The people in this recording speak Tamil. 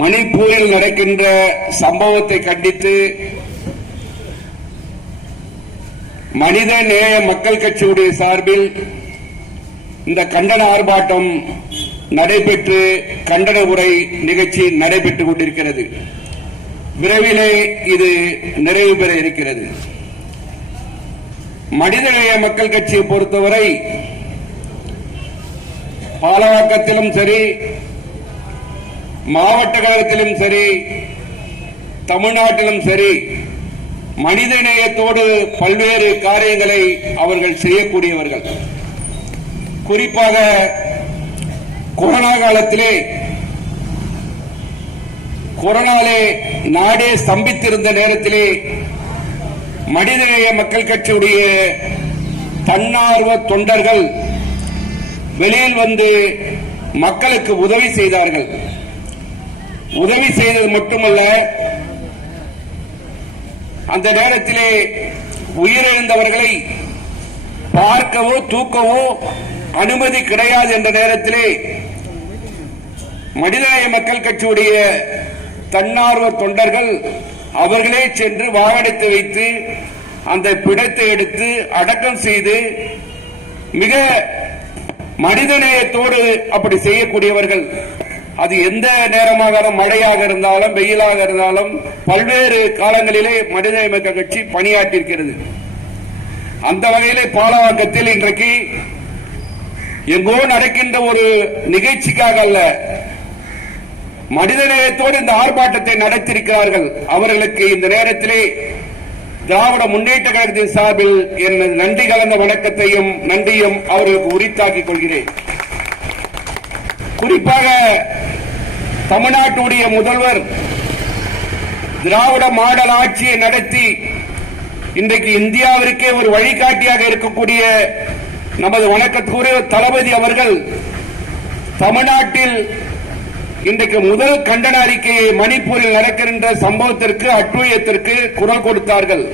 மணிப்பூரில் நடக்கின்ற சம்பவத்தை கண்டித்து மனித நேய மக்கள் கட்சியுடைய சார்பில் இந்த கண்டன ஆர்ப்பாட்டம் நடைபெற்று கண்டன உரை நிகழ்ச்சி நடைபெற்றுக் கொண்டிருக்கிறது. விரைவிலே இது நிறைவு பெற இருக்கிறது. மனிதநேய மக்கள் கட்சியை பொறுத்தவரை பாலவாக்கத்திலும் சரி மாவட்ட கழகத்திலும் சரி தமிழ்நாட்டிலும் சரி மனித நேயத்தோடு பல்வேறு காரியங்களை அவர்கள் செய்யக்கூடியவர்கள். குறிப்பாக கொரோனா காலத்திலே கொரோனாலே நாடே ஸ்தம்பித்திருந்த நேரத்திலே மனிதநேய மக்கள் கட்சியுடைய தன்னார்வ தொண்டர்கள் வெளியில் வந்து மக்களுக்கு உதவி செய்தார்கள். உதவி செய்தது மட்டுமல்ல அந்த நேரத்திலே உயிரிழந்தவர்களை பார்க்கவோ தூக்கவோ அனுமதி கிடையாது என்ற நேரத்திலே மனிதநேய மக்கள் கட்சியுடைய தன்னார்வ தொண்டர்கள் அவர்களே சென்று வாகனத்தை வைத்து அந்த பிடத்தை எடுத்து அடக்கம் செய்து மிக மனிதநேயத்தோடு அப்படி செய்யக்கூடியவர்கள். அது எந்த நேரமாக மழையாக இருந்தாலும் வெயிலாக இருந்தாலும் பல்வேறு காலங்களிலே மனிதநேய இயக்க கட்சி பணியாற்றியிருக்கிறது. அந்த வகையிலே பாலவாக்கத்தில் இன்றைக்கு எங்கோ நடக்கின்ற ஒரு நிகழ்ச்சிக்காக அல்ல மனிதநேயத்தோடு இந்த ஆர்ப்பாட்டத்தை நடத்தியிருக்கிறார்கள். அவர்களுக்கு இந்த நேரத்திலே திராவிட முன்னேற்ற கழகத்தின் சார்பில் என் நன்றி கலந்த வணக்கத்தையும் நன்றியும் அவர்களுக்கு உரித்தாக்கிக் கொள்கிறேன். குறிப்பாக தமிழ்நாட்டுடைய முதல்வர் திராவிட மாடல் ஆட்சியை நடத்தி இன்றைக்கு இந்தியாவிற்கே ஒரு வழிகாட்டியாக இருக்கக்கூடிய நமது வணக்கத்துக்குரிய தளபதி அவர்கள் தமிழ்நாட்டில் இன்றைக்கு முதல் கண்டன அறிக்கையை மணிப்பூரில் நடக்கின்ற சம்பவத்திற்கு அட்டுழியத்திற்கு குரல் கொடுத்தார்கள்.